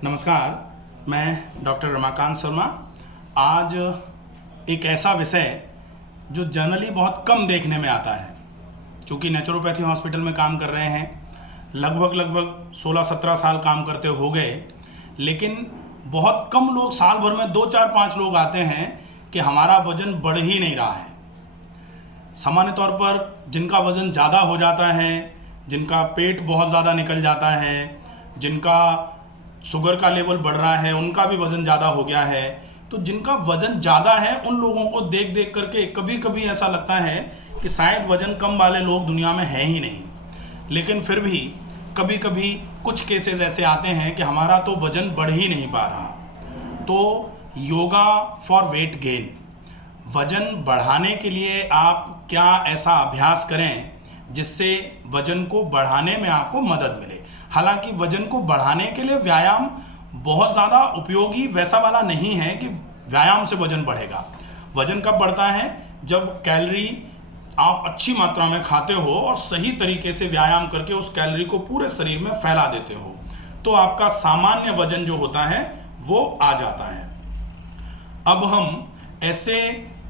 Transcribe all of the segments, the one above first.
नमस्कार, मैं डॉक्टर रमाकांत शर्मा। आज एक ऐसा विषय जो जनरली बहुत कम देखने में आता है, क्योंकि नेचुरोपैथी हॉस्पिटल में काम कर रहे हैं, लगभग 16-17 साल काम करते हो गए, लेकिन बहुत कम लोग, साल भर में 2-4-5 लोग आते हैं कि हमारा वज़न बढ़ ही नहीं रहा है। सामान्य तौर पर जिनका वज़न ज़्यादा हो जाता है, जिनका पेट बहुत ज़्यादा निकल जाता है, जिनका शुगर का लेवल बढ़ रहा है, उनका भी वज़न ज़्यादा हो गया है, तो जिनका वज़न ज़्यादा है उन लोगों को देख देख करके कभी कभी ऐसा लगता है कि शायद वज़न कम वाले लोग दुनिया में हैं ही नहीं। लेकिन फिर भी कभी कभी कुछ केसेस ऐसे आते हैं कि हमारा तो वज़न बढ़ ही नहीं पा रहा। तो योगा फॉर वेट गेन, वज़न बढ़ाने के लिए आप क्या ऐसा अभ्यास करें जिससे वज़न को बढ़ाने में आपको मदद मिले। हालांकि वज़न को बढ़ाने के लिए व्यायाम बहुत ज़्यादा उपयोगी वैसा वाला नहीं है कि व्यायाम से वज़न बढ़ेगा। वज़न कब बढ़ता है? जब कैलोरी आप अच्छी मात्रा में खाते हो और सही तरीके से व्यायाम करके उस कैलोरी को पूरे शरीर में फैला देते हो, तो आपका सामान्य वज़न जो होता है वो आ जाता है। अब हम ऐसे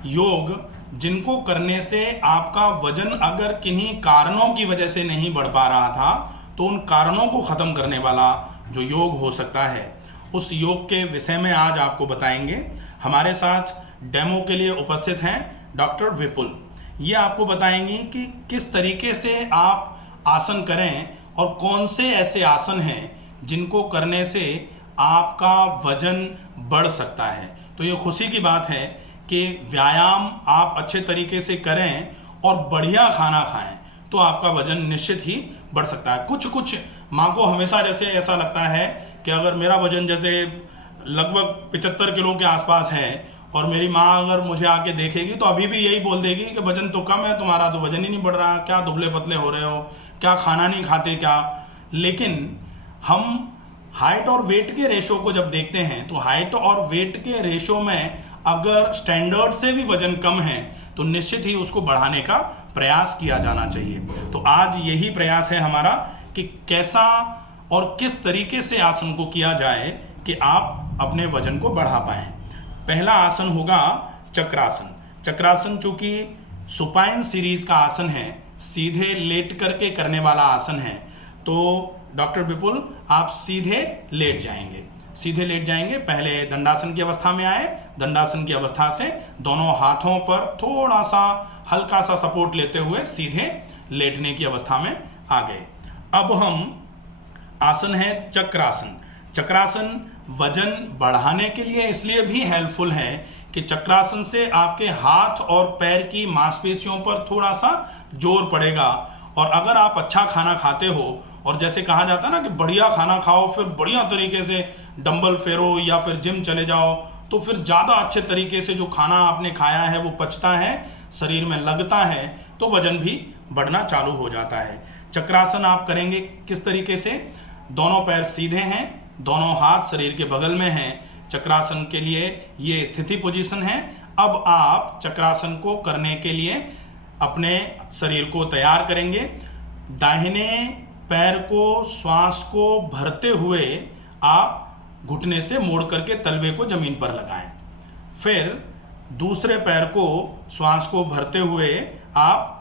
योग जिनको करने से आपका वज़न अगर किन्हीं कारणों की वजह से नहीं बढ़ पा रहा था, तो उन कारणों को ख़त्म करने वाला जो योग हो सकता है, उस योग के विषय में आज आपको बताएंगे। हमारे साथ डेमो के लिए उपस्थित हैं डॉक्टर विपुल। ये आपको बताएंगे कि किस तरीके से आप आसन करें और कौन से ऐसे आसन हैं जिनको करने से आपका वज़न बढ़ सकता है। तो ये खुशी की बात है कि व्यायाम आप अच्छे तरीके से करें और बढ़िया खाना खाएं तो आपका वज़न निश्चित ही बढ़ सकता है। कुछ माँ को हमेशा जैसे ऐसा लगता है कि अगर मेरा वज़न जैसे लगभग 75 किलो के आसपास है और मेरी माँ अगर मुझे आके देखेगी तो अभी भी यही बोल देगी कि वज़न तो कम है तुम्हारा, तो वज़न ही नहीं बढ़ रहा, क्या दुबले पतले हो रहे हो, क्या खाना नहीं खाते क्या। लेकिन हम हाइट और वेट के रेशो को जब देखते हैं तो हाइट और वेट के रेशो में अगर स्टैंडर्ड से भी वज़न कम है तो निश्चित ही उसको बढ़ाने का प्रयास किया जाना चाहिए। तो आज यही प्रयास है हमारा कि कैसा और किस तरीके से आसन को किया जाए कि आप अपने वज़न को बढ़ा पाएँ। पहला आसन होगा चक्रासन। चक्रासन चूँकि सुपाइन सीरीज़ का आसन है, सीधे लेट करके करने वाला आसन है, तो डॉक्टर विपुल आप सीधे लेट जाएंगे। सीधे लेट जाएंगे, पहले दंडासन की अवस्था में आए, दंडासन की अवस्था से दोनों हाथों पर थोड़ा सा हल्का सा सपोर्ट लेते हुए सीधे लेटने की अवस्था में आ गए। अब हम आसन है चक्रासन। चक्रासन वजन बढ़ाने के लिए इसलिए भी हेल्पफुल है कि चक्रासन से आपके हाथ और पैर की मांसपेशियों पर थोड़ा सा जोर पड़ेगा। और अगर आप अच्छा खाना खाते हो और जैसे कहा जाता है ना कि बढ़िया खाना खाओ, फिर बढ़िया तरीके से डंबल फेरो या फिर जिम चले जाओ, तो फिर ज़्यादा अच्छे तरीके से जो खाना आपने खाया है वो पचता है, शरीर में लगता है, तो वज़न भी बढ़ना चालू हो जाता है। चक्रासन आप करेंगे किस तरीके से? दोनों पैर सीधे हैं, दोनों हाथ शरीर के बगल में हैं। चक्रासन के लिए ये स्थिति पोजीशन है। अब आप चक्रासन को करने के लिए अपने शरीर को तैयार करेंगे। दाहिने पैर को श्वास को भरते हुए आप घुटने से मोड़ करके तलवे को ज़मीन पर लगाएं। फिर दूसरे पैर को श्वास को भरते हुए आप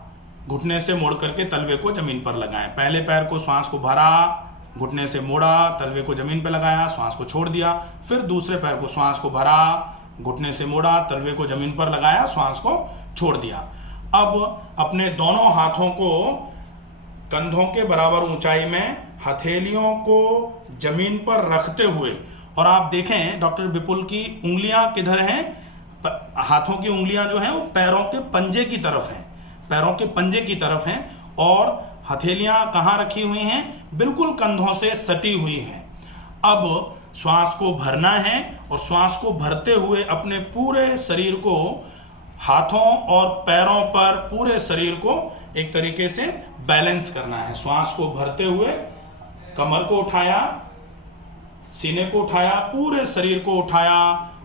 घुटने से मोड़ करके तलवे को ज़मीन पर लगाएं। पहले पैर को श्वास को भरा, घुटने से मोड़ा, तलवे को ज़मीन पर लगाया, श्वास को छोड़ दिया। फिर दूसरे पैर को श्वास को भरा, घुटने से मोड़ा, तलवे को ज़मीन पर लगाया, श्वास को छोड़ दिया। अब अपने दोनों हाथों को कंधों के बराबर ऊंचाई में हथेलियों को ज़मीन पर रखते हुए, और आप देखें डॉक्टर विपुल की उंगलियां किधर हैं? हाथों की उंगलियां जो हैं वो पैरों के पंजे की तरफ हैं, पैरों के पंजे की तरफ हैं, और हथेलियां कहाँ रखी हुई हैं? बिल्कुल कंधों से सटी हुई हैं। अब श्वास को भरना है और श्वास को भरते हुए अपने पूरे शरीर को, हाथों और पैरों पर पूरे शरीर को एक तरीके से बैलेंस करना है। श्वास को भरते हुए कमर को उठाया, सीने को उठाया, पूरे शरीर को उठाया,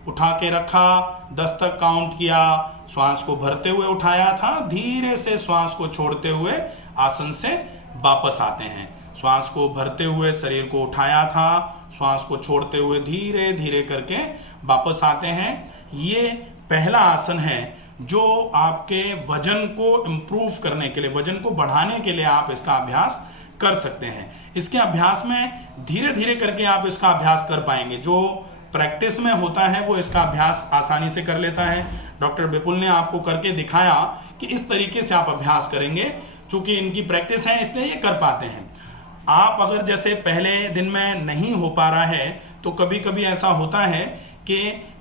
उठा के रखा, 10 तक काउंट किया, श्वास को भरते हुए उठाया था, धीरे से श्वास को छोड़ते हुए आसन से वापस आते हैं। श्वास को भरते हुए शरीर को उठाया था, श्वास को छोड़ते हुए धीरे धीरे करके वापस आते हैं। ये पहला आसन है जो आपके वजन को इम्प्रूव करने के लिए, वजन को बढ़ाने के लिए आप इसका अभ्यास कर सकते हैं। इसके अभ्यास में धीरे धीरे करके आप इसका अभ्यास कर पाएंगे। जो प्रैक्टिस में होता है वो इसका अभ्यास आसानी से कर लेता है। डॉक्टर विपुल ने आपको करके दिखाया कि इस तरीके से आप अभ्यास करेंगे। चूंकि इनकी प्रैक्टिस है इसलिए ये कर पाते हैं। आप अगर जैसे पहले दिन में नहीं हो पा रहा है तो कभी कभी ऐसा होता है कि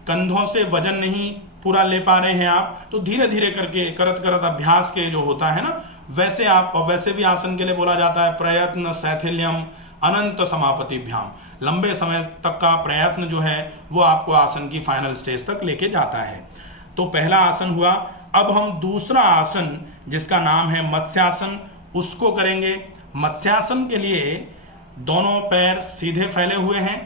कंधों से वजन नहीं पूरा ले पा रहे हैं आप, तो धीरे धीरे करके करत करत अभ्यास के जो होता है ना, वैसे आप, और वैसे भी आसन के लिए बोला जाता है प्रयत्न शैथिल्यम अनंत समापतिभ्याम। लंबे समय तक का प्रयत्न जो है वो आपको आसन की फाइनल स्टेज तक लेके जाता है। तो पहला आसन हुआ। अब हम दूसरा आसन जिसका नाम है मत्स्यासन उसको करेंगे। मत्स्यासन के लिए दोनों पैर सीधे फैले हुए हैं,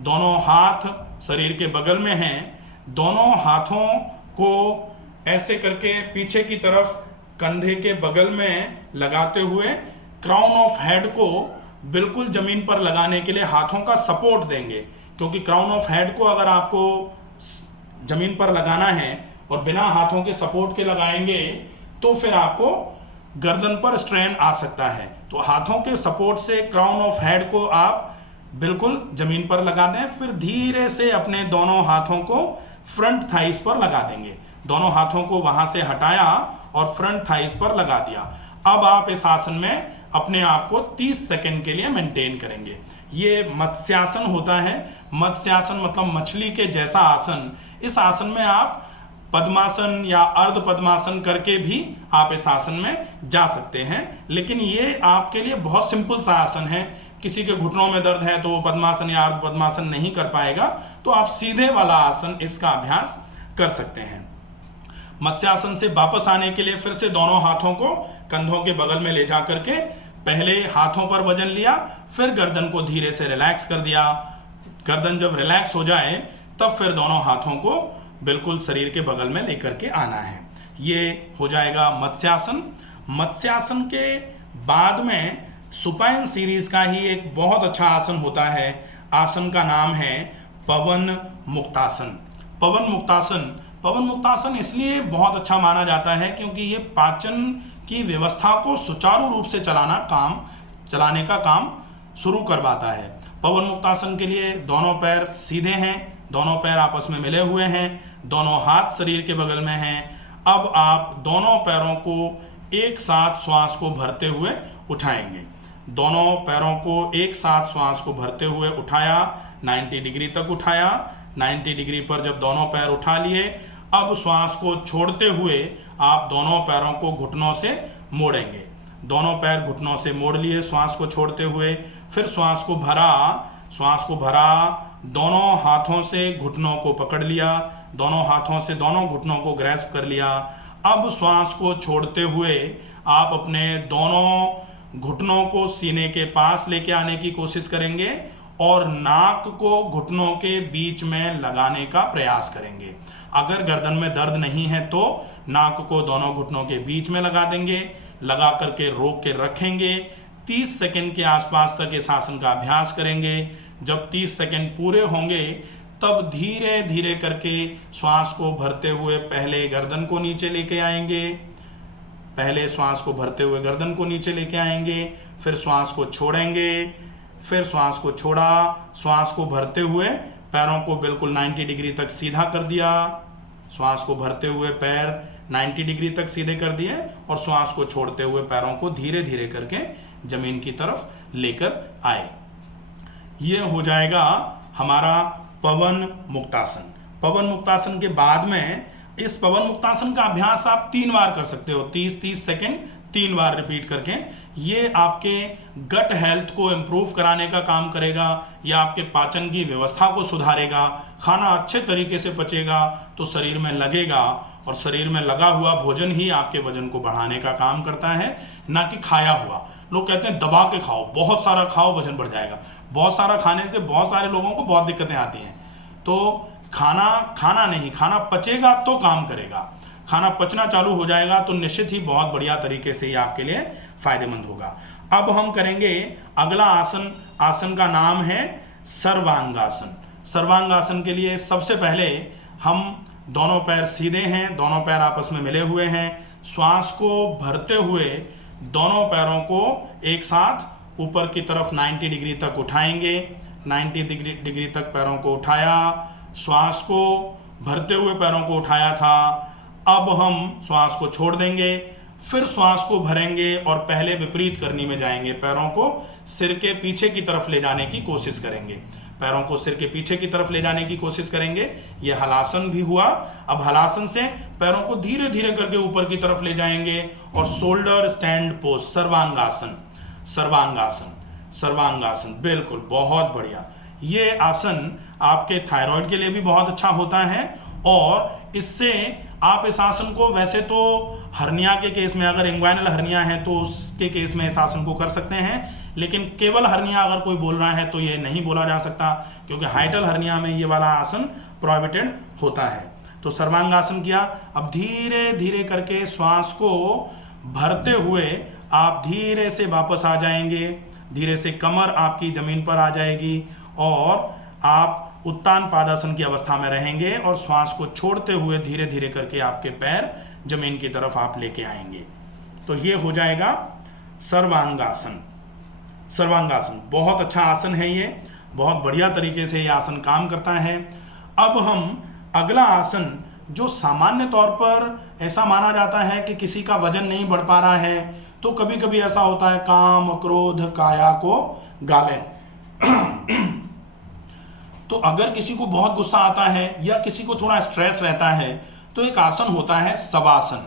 दोनों हाथ शरीर के बगल में हैं। दोनों हाथों को ऐसे करके पीछे की तरफ कंधे के बगल में लगाते हुए क्राउन ऑफ हेड को बिल्कुल जमीन पर लगाने के लिए हाथों का सपोर्ट देंगे। क्योंकि क्राउन ऑफ हेड को अगर आपको जमीन पर लगाना है और बिना हाथों के सपोर्ट के लगाएंगे तो फिर आपको गर्दन पर स्ट्रेन आ सकता है। तो हाथों के सपोर्ट से क्राउन ऑफ हेड को आप बिल्कुल जमीन पर लगा दें। फिर धीरे से अपने दोनों हाथों को फ्रंट थाइस पर लगा देंगे। दोनों हाथों को वहां से हटाया और फ्रंट थाइस पर लगा दिया। अब आप इस आसन में अपने आप को 30 सेकंड के लिए मेंटेन करेंगे। ये मत्स्यासन होता है। मत्स्यासन मतलब मछली के जैसा आसन। इस आसन में आप पद्मासन या अर्ध पद्मासन करके भी आप इस आसन में जा सकते हैं, लेकिन ये आपके लिए बहुत सिंपल सा आसन है। किसी के घुटनों में दर्द है तो वो पद्मासन या अर्ध पद्मासन नहीं कर पाएगा, तो आप सीधे वाला आसन इसका अभ्यास कर सकते हैं। मत्स्यासन से वापस आने के लिए फिर से दोनों हाथों को कंधों के बगल में ले जा करके पहले हाथों पर वजन लिया, फिर गर्दन को धीरे से रिलैक्स कर दिया। गर्दन जब रिलैक्स हो जाए तब फिर दोनों हाथों को बिल्कुल शरीर के बगल में लेकर के आना है। ये हो जाएगा मत्स्यासन। मत्स्यासन के बाद में सुपाइन सीरीज का ही एक बहुत अच्छा आसन होता है। आसन का नाम है पवन मुक्तासन। पवन मुक्तासन इसलिए बहुत अच्छा माना जाता है क्योंकि ये पाचन की व्यवस्था को सुचारू रूप से चलाने का काम शुरू करवाता है। पवन मुक्तासन के लिए दोनों पैर सीधे हैं, दोनों पैर आपस में मिले हुए हैं, दोनों हाथ शरीर के बगल में हैं। अब आप दोनों पैरों को एक साथ श्वास को भरते हुए उठाएंगे। दोनों पैरों को एक साथ श्वास को भरते हुए उठाया, 90 डिग्री तक उठाया। 90 डिग्री पर जब दोनों पैर उठा लिए, अब श्वास को छोड़ते हुए आप दोनों पैरों को घुटनों से मोड़ेंगे। दोनों पैर घुटनों से मोड़ लिए श्वास को छोड़ते हुए। फिर श्वास को भरा, दोनों हाथों से घुटनों को पकड़ लिया, दोनों हाथों से दोनों घुटनों को ग्रैस्प कर लिया। अब श्वास को छोड़ते हुए आप अपने दोनों घुटनों को सीने के पास लेके आने की कोशिश करेंगे और नाक को घुटनों के बीच में लगाने का प्रयास करेंगे। अगर गर्दन में दर्द नहीं है तो नाक को दोनों घुटनों के बीच में लगा देंगे, लगा करके रोक के रखेंगे। 30 सेकंड के आसपास तक इस आसन का अभ्यास करेंगे। जब 30 सेकंड पूरे होंगे तब धीरे धीरे करके श्वास को भरते हुए पहले गर्दन को नीचे लेके आएंगे, पहले श्वास को भरते हुए गर्दन को नीचे लेके आएंगे, फिर श्वास को छोड़ेंगे, फिर श्वास को छोड़ा, श्वास को भरते हुए पैरों को बिल्कुल 90 डिग्री तक सीधा कर दिया, श्वास को भरते हुए पैर 90 डिग्री तक सीधे कर दिए और श्वास को छोड़ते हुए पैरों को धीरे धीरे करके जमीन की तरफ लेकर आए। ये हो जाएगा हमारा पवन मुक्तासन। पवन मुक्तासन के बाद में इस पवन मुक्तासन का अभ्यास आप 3 बार कर सकते हो, 30-30 सेकेंड 3 बार रिपीट करके। ये आपके गट हेल्थ को इम्प्रूव कराने का काम करेगा, या आपके पाचन की व्यवस्था को सुधारेगा। खाना अच्छे तरीके से पचेगा तो शरीर में लगेगा, और शरीर में लगा हुआ भोजन ही आपके वजन को बढ़ाने का काम करता है, ना कि खाया हुआ। लोग कहते हैं दबा के खाओ, बहुत सारा खाओ वजन बढ़ जाएगा। बहुत सारा खाने से बहुत सारे लोगों को बहुत दिक्कतें आती हैं। तो खाना नहीं, खाना पचेगा तो काम करेगा। खाना पचना चालू हो जाएगा तो निश्चित ही बहुत बढ़िया तरीके से ये आपके लिए फायदेमंद होगा। अब हम करेंगे अगला आसन। आसन का नाम है सर्वांगासन। सर्वांगासन के लिए सबसे पहले हम दोनों पैर सीधे हैं, दोनों पैर आपस में मिले हुए हैं। श्वास को भरते हुए दोनों पैरों को एक साथ ऊपर की तरफ 90 डिग्री तक उठाएंगे। 90 डिग्री तक पैरों को उठाया, श्वास को भरते हुए पैरों को उठाया था। अब हम श्वास को छोड़ देंगे, फिर श्वास को भरेंगे और पहले विपरीत करनी में जाएंगे। पैरों को सिर के पीछे की तरफ ले जाने की कोशिश करेंगे। पैरों को सिर के पीछे की तरफ ले जाने की कोशिश करेंगे। यह हलासन भी हुआ। अब हलासन से पैरों को धीरे धीरे करके ऊपर की तरफ ले जाएंगे और shoulder stand pose, sarvangasana, sarvangasana, sarvangasana. बिल्कुल, बहुत बढ़िया। ये आसन आपके थायराइड के लिए भी बहुत अच्छा होता है और इससे आप इस आसन को वैसे तो हर्निया के केस में, अगर इंग्वाइनल हर्निया है तो उसके केस में इस आसन को कर सकते हैं, लेकिन केवल हर्निया अगर कोई बोल रहा है तो ये नहीं बोला जा सकता, क्योंकि हाइटल हर्निया में ये वाला आसन प्रोहिबिटेड होता है। तो सर्वांगासन किया। अब धीरे धीरे करके श्वास को भरते हुए आप धीरे से वापस आ जाएंगे। धीरे से कमर आपकी जमीन पर आ जाएगी और आप उत्तान पादासन की अवस्था में रहेंगे और श्वास को छोड़ते हुए धीरे धीरे करके आपके पैर जमीन की तरफ आप लेके आएंगे। तो ये हो जाएगा सर्वांगासन। सर्वांगासन बहुत अच्छा आसन है, ये बहुत बढ़िया तरीके से ये आसन काम करता है। अब हम अगला आसन, जो सामान्य तौर पर ऐसा माना जाता है कि किसी का वजन नहीं बढ़ पा रहा है, तो कभी कभी ऐसा होता है काम क्रोध काया को गाले। तो अगर किसी को बहुत गुस्सा आता है या किसी को थोड़ा स्ट्रेस रहता है तो एक आसन होता है शवासन।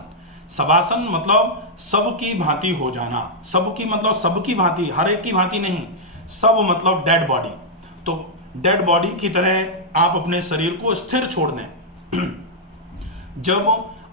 शवासन मतलब सबकी भांति हो जाना। सबकी मतलब सबकी भांति, हर एक की भांति नहीं, सब मतलब डेड बॉडी। तो डेड बॉडी की तरह आप अपने शरीर को स्थिर छोड़ दें। जब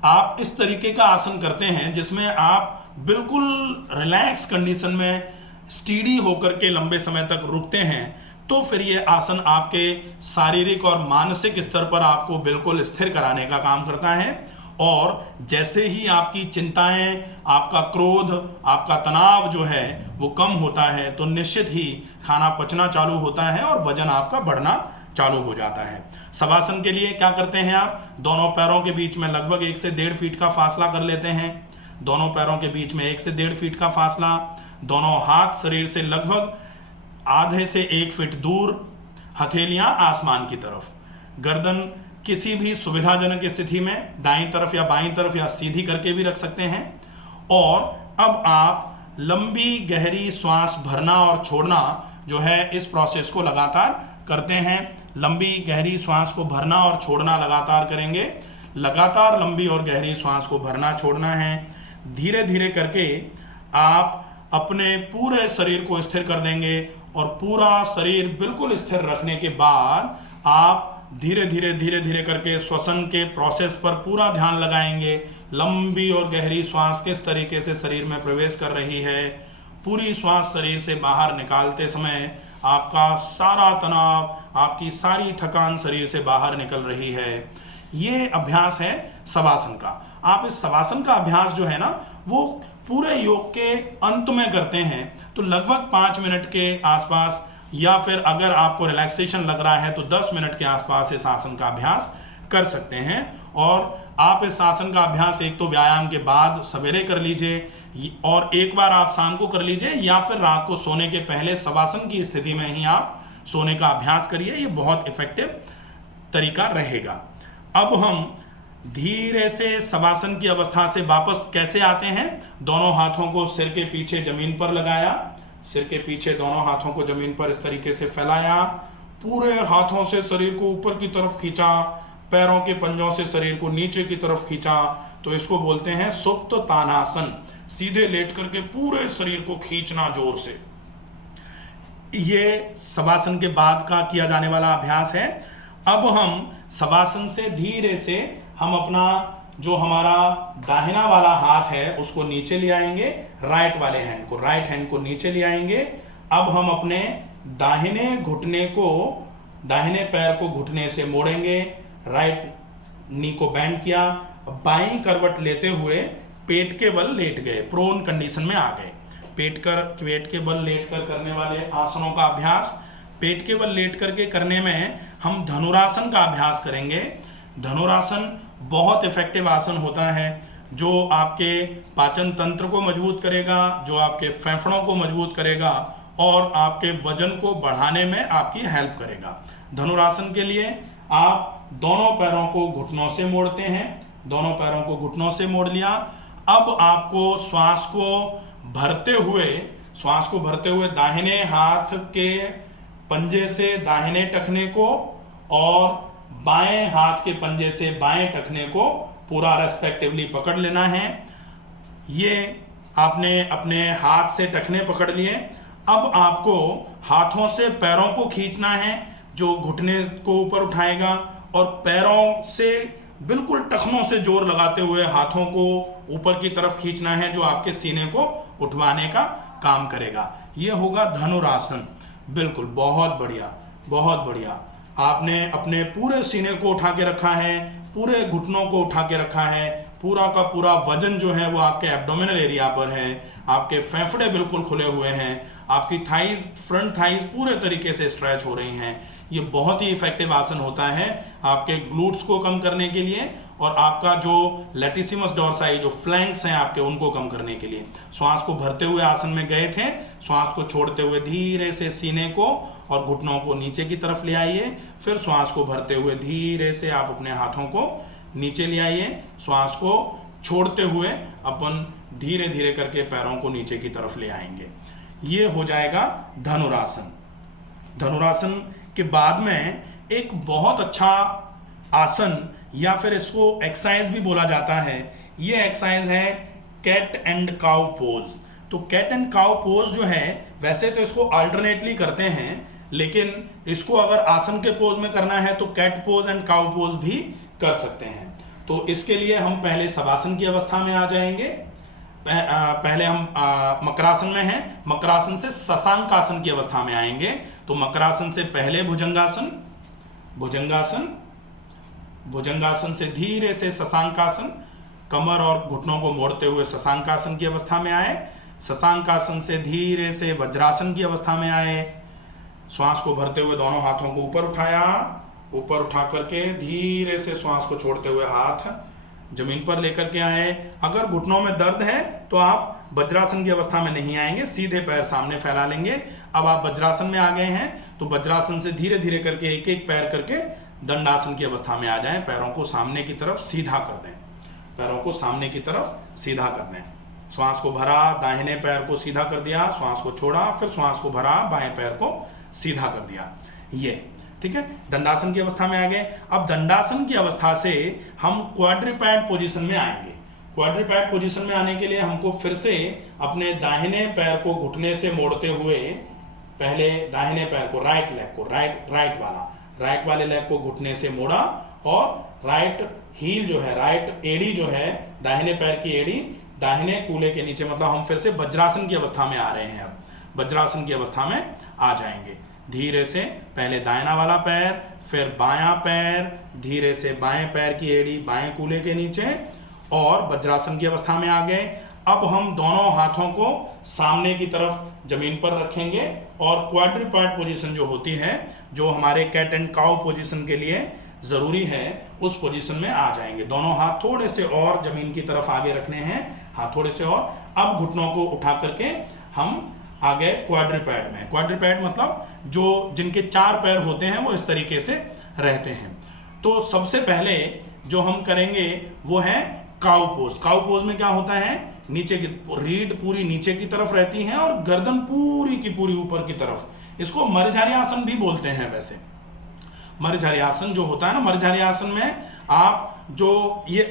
आप इस तरीके का आसन करते हैं जिसमें आप बिल्कुल रिलैक्स कंडीशन में स्टीडी होकर के लंबे समय तक रुकते हैं, तो फिर ये आसन आपके शारीरिक और मानसिक स्तर पर आपको बिल्कुल स्थिर कराने का काम करता है। और जैसे ही आपकी चिंताएं, आपका क्रोध, आपका तनाव जो है वो कम होता है, तो निश्चित ही खाना पचना चालू होता है और वजन आपका बढ़ना चालू हो जाता है। शवासन के लिए क्या करते हैं आप, दोनों पैरों के बीच में लगभग 1 से 1.5 फीट का फासला कर लेते हैं। दोनों पैरों के बीच में 1 से 1.5 फीट का फासला, दोनों हाथ शरीर से लगभग आधे से 1 फीट दूर, हथेलियां आसमान की तरफ, गर्दन किसी भी सुविधाजनक स्थिति में दाईं तरफ या बाईं तरफ या सीधी करके भी रख सकते हैं। और अब आप लंबी गहरी श्वास भरना और छोड़ना जो है इस प्रोसेस को लगातार करते हैं। लंबी गहरी श्वास को भरना और छोड़ना लगातार करेंगे। लगातार लंबी और गहरी श्वास को भरना छोड़ना है। धीरे धीरे करके आप अपने पूरे शरीर को स्थिर कर देंगे और पूरा शरीर बिल्कुल स्थिर रखने के बाद आप धीरे धीरे करके श्वसन के प्रोसेस पर पूरा ध्यान लगाएंगे। लंबी और गहरी श्वास किस तरीके से शरीर में प्रवेश कर रही है। पूरी श्वास शरीर से बाहर निकालते समय आपका सारा तनाव, आपकी सारी थकान शरीर से बाहर निकल रही है। ये अभ्यास है शवासन का। आप इस शवासन का अभ्यास जो है ना वो पूरे योग के अंत में करते हैं, तो लगभग 5 मिनट के आसपास, या फिर अगर आपको रिलैक्सेशन लग रहा है तो 10 मिनट के आसपास इस आसन का अभ्यास कर सकते हैं। और आप इस आसन का अभ्यास एक तो व्यायाम के बाद सवेरे कर लीजिए और एक बार आप शाम को कर लीजिए, या फिर रात को सोने के पहले शवासन की स्थिति में ही आप सोने का अभ्यास करिए। ये बहुत इफेक्टिव तरीका रहेगा। अब हम धीरे से शवासन की अवस्था से वापस कैसे आते हैं, दोनों हाथों को सिर के पीछे जमीन पर लगाया, सिर के पीछे दोनों हाथों को जमीन पर इस तरीके से फैलाया, पूरे हाथों से शरीर को ऊपर की तरफ खींचा, पैरों के पंजों से शरीर को नीचे की तरफ खींचा, तो इसको बोलते हैं सुप्त तानासन। सीधे लेट करके पूरे शरीर को खींचना जोर से। ये शवासन के बाद का किया जाने वाला अभ्यास है। अब हम शवासन से धीरे से हम अपना जो हमारा दाहिना वाला हाथ है उसको नीचे ले आएंगे, राइट हैंड को नीचे ले आएंगे। अब हम अपने दाहिने घुटने को, दाहिने पैर को घुटने से मोड़ेंगे, राइट नी को बेंड किया, बाईं करवट लेते हुए पेट के बल लेट गए, प्रोन कंडीशन में आ गए। पेट के बल लेट कर करने वाले आसनों का अभ्यास। पेट के बल लेट करके करने में हम धनुरासन का अभ्यास करेंगे। धनुरासन बहुत इफेक्टिव आसन होता है, जो आपके पाचन तंत्र को मजबूत करेगा, जो आपके फेफड़ों को मजबूत करेगा और आपके वजन को बढ़ाने में आपकी हेल्प करेगा। धनुरासन के लिए आप दोनों पैरों को घुटनों से मोड़ते हैं, दोनों पैरों को घुटनों से मोड़ लिया। अब आपको श्वास को भरते हुए दाहिने हाथ के पंजे से दाहिने टखने को और बाएं हाथ के पंजे से बाएं टखने को पूरा रेस्पेक्टिवली पकड़ लेना है। ये आपने अपने हाथ से टखने पकड़ लिए। अब आपको हाथों से पैरों को खींचना है, जो घुटने को ऊपर उठाएगा, और पैरों से बिल्कुल टखनों से जोर लगाते हुए हाथों को ऊपर की तरफ खींचना है, जो आपके सीने को उठवाने का काम करेगा। ये होगा धनुरासन। बिल्कुल, बहुत बढ़िया, बहुत बढ़िया। आपने अपने पूरे सीने को उठा के रखा है, पूरे घुटनों को उठा के रखा है, पूरा का पूरा वजन जो है वो आपके एब्डोमिनल एरिया पर है, आपके फेफड़े बिल्कुल खुले हुए हैं, आपकी थाइज, फ्रंट थाइज पूरे तरीके से स्ट्रेच हो रही हैं। ये बहुत ही इफेक्टिव आसन होता है आपके ग्लूट्स को कम करने के लिए और आपका जो लैटिसिमस डोर्साई, जो फ्लैंक्स हैं आपके, उनको कम करने के लिए। श्वास को भरते हुए आसन में गए थे, श्वास को छोड़ते हुए धीरे से सीने को और घुटनों को नीचे की तरफ ले आइए। फिर श्वास को भरते हुए धीरे से आप अपने हाथों को नीचे ले आइए। श्वास को छोड़ते हुए अपन धीरे धीरे करके पैरों को नीचे की तरफ ले आएंगे। ये हो जाएगा धनुरासन। धनुरासन के बाद में एक बहुत अच्छा आसन, या फिर इसको एक्सरसाइज भी बोला जाता है, ये एक्सरसाइज है कैट एंड काउ पोज। तो कैट एंड काउ पोज जो है, वैसे तो इसको अल्टरनेटली करते हैं, लेकिन इसको अगर आसन के पोज में करना है तो cat pose and cow pose भी कर सकते हैं। तो इसके लिए हम पहले शवासन की अवस्था में आ जाएंगे। पहले हम मकरासन में हैं, मकरासन से शशांकासन की अवस्था में आएंगे। तो मकरासन से पहले भुजंगासन, भुजंगासन, भुजंगासन से धीरे से शशांकासन, कमर और घुटनों को मोड़ते हुए शशांकासन की अवस्था में आए। शशांकासन से धीरे से वज्रासन की अवस्था में आए। श्वास को भरते हुए दोनों हाथों को ऊपर उठाया, ऊपर उठा करके धीरे से श्वास को छोड़ते हुए हाथ जमीन पर लेकर के आए। अगर घुटनों में दर्द है तो आप वज्रासन की अवस्था में नहीं आएंगे, सीधे पैर सामने फैला लेंगे। अब आप वज्रासन में आ गए हैं तो वज्रासन से धीरे धीरे करके एक एक पैर करके दंडासन की अवस्था में आ जाएं। पैरों को सामने की तरफ सीधा कर दें, पैरों को सामने की तरफ सीधा कर दें। श्वास को भरा, दाहिने पैर को सीधा कर दिया, श्वास को छोड़ा, फिर श्वास को भरा, बाएं पैर को सीधा कर दिया। ये ठीक है, दंडासन की अवस्था में आ गए। अब दंडासन की अवस्था से हम क्वाड्रिपैड पोजीशन में आएंगे। क्वाड्रिपैड पोजीशन में आने के लिए हमको फिर से अपने दाहिने पैर को घुटने से मोड़ते हुए, पहले दाहिने पैर को, राइट लेग को, राइट वाले लेग को घुटने से मोड़ा और राइट हील जो है, राइट एड़ी जो है, दाहिने पैर की एड़ी दाहिने कूल्हे के नीचे, मतलब हम फिर से वज्रासन की अवस्था में आ रहे हैं। अब वज्रासन की अवस्था में आ जाएंगे। धीरे से पहले दाहिना वाला पैर, फिर बायां पैर, धीरे से बाएं पैर की एड़ी बाएं कूल्हे के नीचे, और वज्रासन की अवस्था में आ गए। अब हम दोनों हाथों को सामने की तरफ जमीन पर रखेंगे और क्वाड्रिपैड पोजीशन जो होती है, जो हमारे कैट एंड काउ पोजीशन के लिए जरूरी है, उस पोजीशन में आ जाएंगे। दोनों हाथ थोड़े से और जमीन की तरफ आगे रखने हैं, हाथ थोड़े से और। अब घुटनों को उठा करके हम आ गए क्वाड्रिपैड में। क्वाड्रिपैड मतलब जो जिनके 4 पैर होते हैं वो इस तरीके से रहते हैं। तो सबसे पहले जो हम करेंगे वो है काउ पोज। काउ पोज में क्या होता है, नीचे की रीढ़ पूरी नीचे की तरफ रहती है और गर्दन पूरी की पूरी ऊपर की तरफ। इसको मरझारी आसन भी बोलते हैं। वैसे मरझारी आसन जो होता है ना, मरझारी आसन में आप जो ये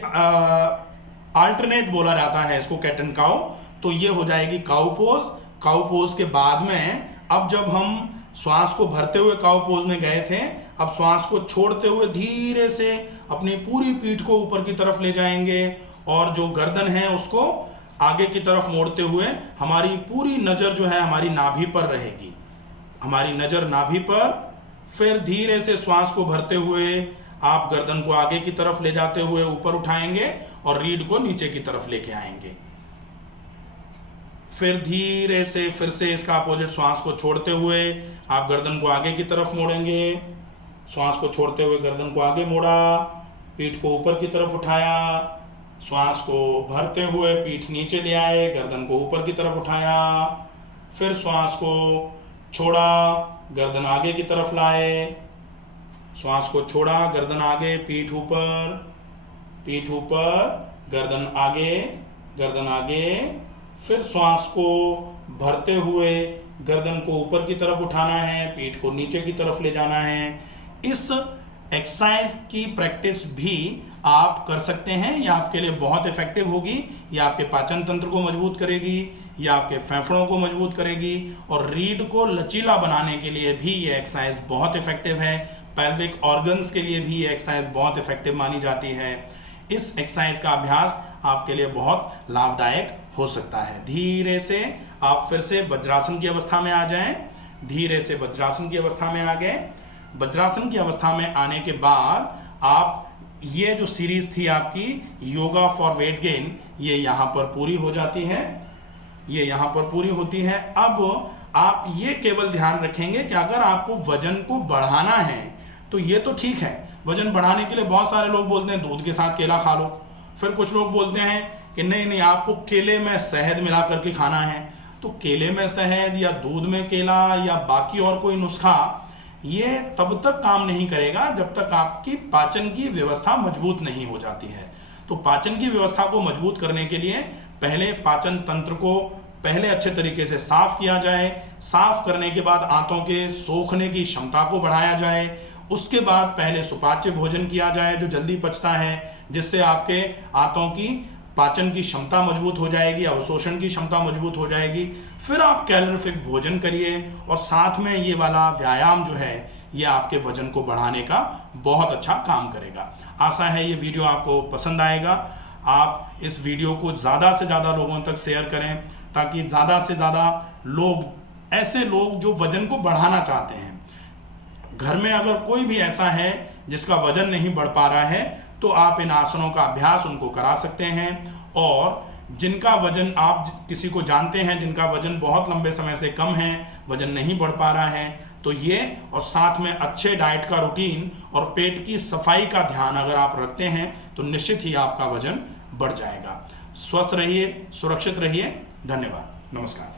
अल्टरनेट बोला जाता है इसको, कैट एंड काउ। तो ये हो जाएगी काउ पोज। काउ पोज के बाद में अब जब हम श्वास को भरते हुए काउ पोज में गए थे, अब श्वास को छोड़ते हुए धीरे से अपनी पूरी पीठ को ऊपर की तरफ ले जाएंगे और जो गर्दन है उसको आगे की तरफ मोड़ते हुए हमारी पूरी नज़र जो है हमारी नाभि पर रहेगी, हमारी नज़र नाभि पर। फिर धीरे से श्वास को भरते हुए आप गर्दन को आगे की तरफ ले जाते हुए ऊपर उठाएंगे और रीढ़ को नीचे की तरफ लेके आएंगे। फिर धीरे से फिर से इसका अपोजिट श्वास को छोड़ते हुए आप गर्दन को आगे की तरफ मोड़ेंगे। श्वास को छोड़ते हुए गर्दन को आगे मोड़ा, पीठ को ऊपर की तरफ उठाया, श्वास को भरते हुए पीठ नीचे ले आए, गर्दन को ऊपर की तरफ उठाया, फिर श्वास को छोड़ा, गर्दन आगे की तरफ लाए, श्वास को छोड़ा, गर्दन आगे, पीठ ऊपर, गर्दन आगे, फिर श्वास को भरते हुए गर्दन को ऊपर की तरफ उठाना है, पीठ को नीचे की तरफ ले जाना है। इस एक्सरसाइज की प्रैक्टिस भी आप कर सकते हैं। यह आपके लिए बहुत इफेक्टिव होगी। यह आपके पाचन तंत्र को मजबूत करेगी, यह आपके फेफड़ों को मजबूत करेगी और रीढ़ को लचीला बनाने के लिए भी ये एक्सरसाइज बहुत इफेक्टिव है। पेल्विक ऑर्गन्स के लिए भी ये एक्सरसाइज बहुत इफेक्टिव मानी जाती है। इस एक्सरसाइज का अभ्यास आपके लिए बहुत लाभदायक हो सकता है। धीरे से आप फिर से वज्रासन की अवस्था में आ जाएं। धीरे से वज्रासन की अवस्था में आ गए। वज्रासन की अवस्था में आने के बाद आप ये जो सीरीज थी आपकी योगा फॉर वेट गेन, ये यहाँ पर पूरी हो जाती है, ये यहाँ पर पूरी होती है। अब आप ये केवल ध्यान रखेंगे कि अगर आपको वजन को बढ़ाना है तो ये तो ठीक है। वजन बढ़ाने के लिए बहुत सारे लोग बोलते हैं दूध के साथ केला खा लो। फिर कुछ लोग बोलते हैं कि नहीं आपको केले में शहद मिला करके खाना है। तो केले में शहद या दूध में केला या बाकी और कोई नुस्खा ये तब तक काम नहीं करेगा जब तक आपकी पाचन की व्यवस्था मजबूत नहीं हो जाती है। तो पाचन की व्यवस्था को मजबूत करने के लिए पहले पाचन तंत्र को पहले अच्छे तरीके से साफ किया जाए। साफ करने के बाद आंतों के सोखने की क्षमता को बढ़ाया जाए। उसके बाद पहले सुपाच्य भोजन किया जाए जो जल्दी पचता है, जिससे आपके आंतों की पाचन की क्षमता मजबूत हो जाएगी, अवशोषण की क्षमता मजबूत हो जाएगी। फिर आप कैलोरीफिक भोजन करिए और साथ में ये वाला व्यायाम जो है ये आपके वजन को बढ़ाने का बहुत अच्छा काम करेगा। आशा है ये वीडियो आपको पसंद आएगा। आप इस वीडियो को ज़्यादा से ज़्यादा लोगों तक शेयर करें ताकि ज़्यादा से ज़्यादा लोग, ऐसे लोग जो वजन को बढ़ाना चाहते हैं, घर में अगर कोई भी ऐसा है जिसका वजन नहीं बढ़ पा रहा है तो आप इन आसनों का अभ्यास उनको करा सकते हैं। और जिनका वजन, आप किसी को जानते हैं जिनका वजन बहुत लंबे समय से कम है, वजन नहीं बढ़ पा रहा है, तो ये और साथ में अच्छे डाइट का रूटीन और पेट की सफाई का ध्यान अगर आप रखते हैं तो निश्चित ही आपका वजन बढ़ जाएगा। स्वस्थ रहिए, सुरक्षित रहिए। धन्यवाद। नमस्कार।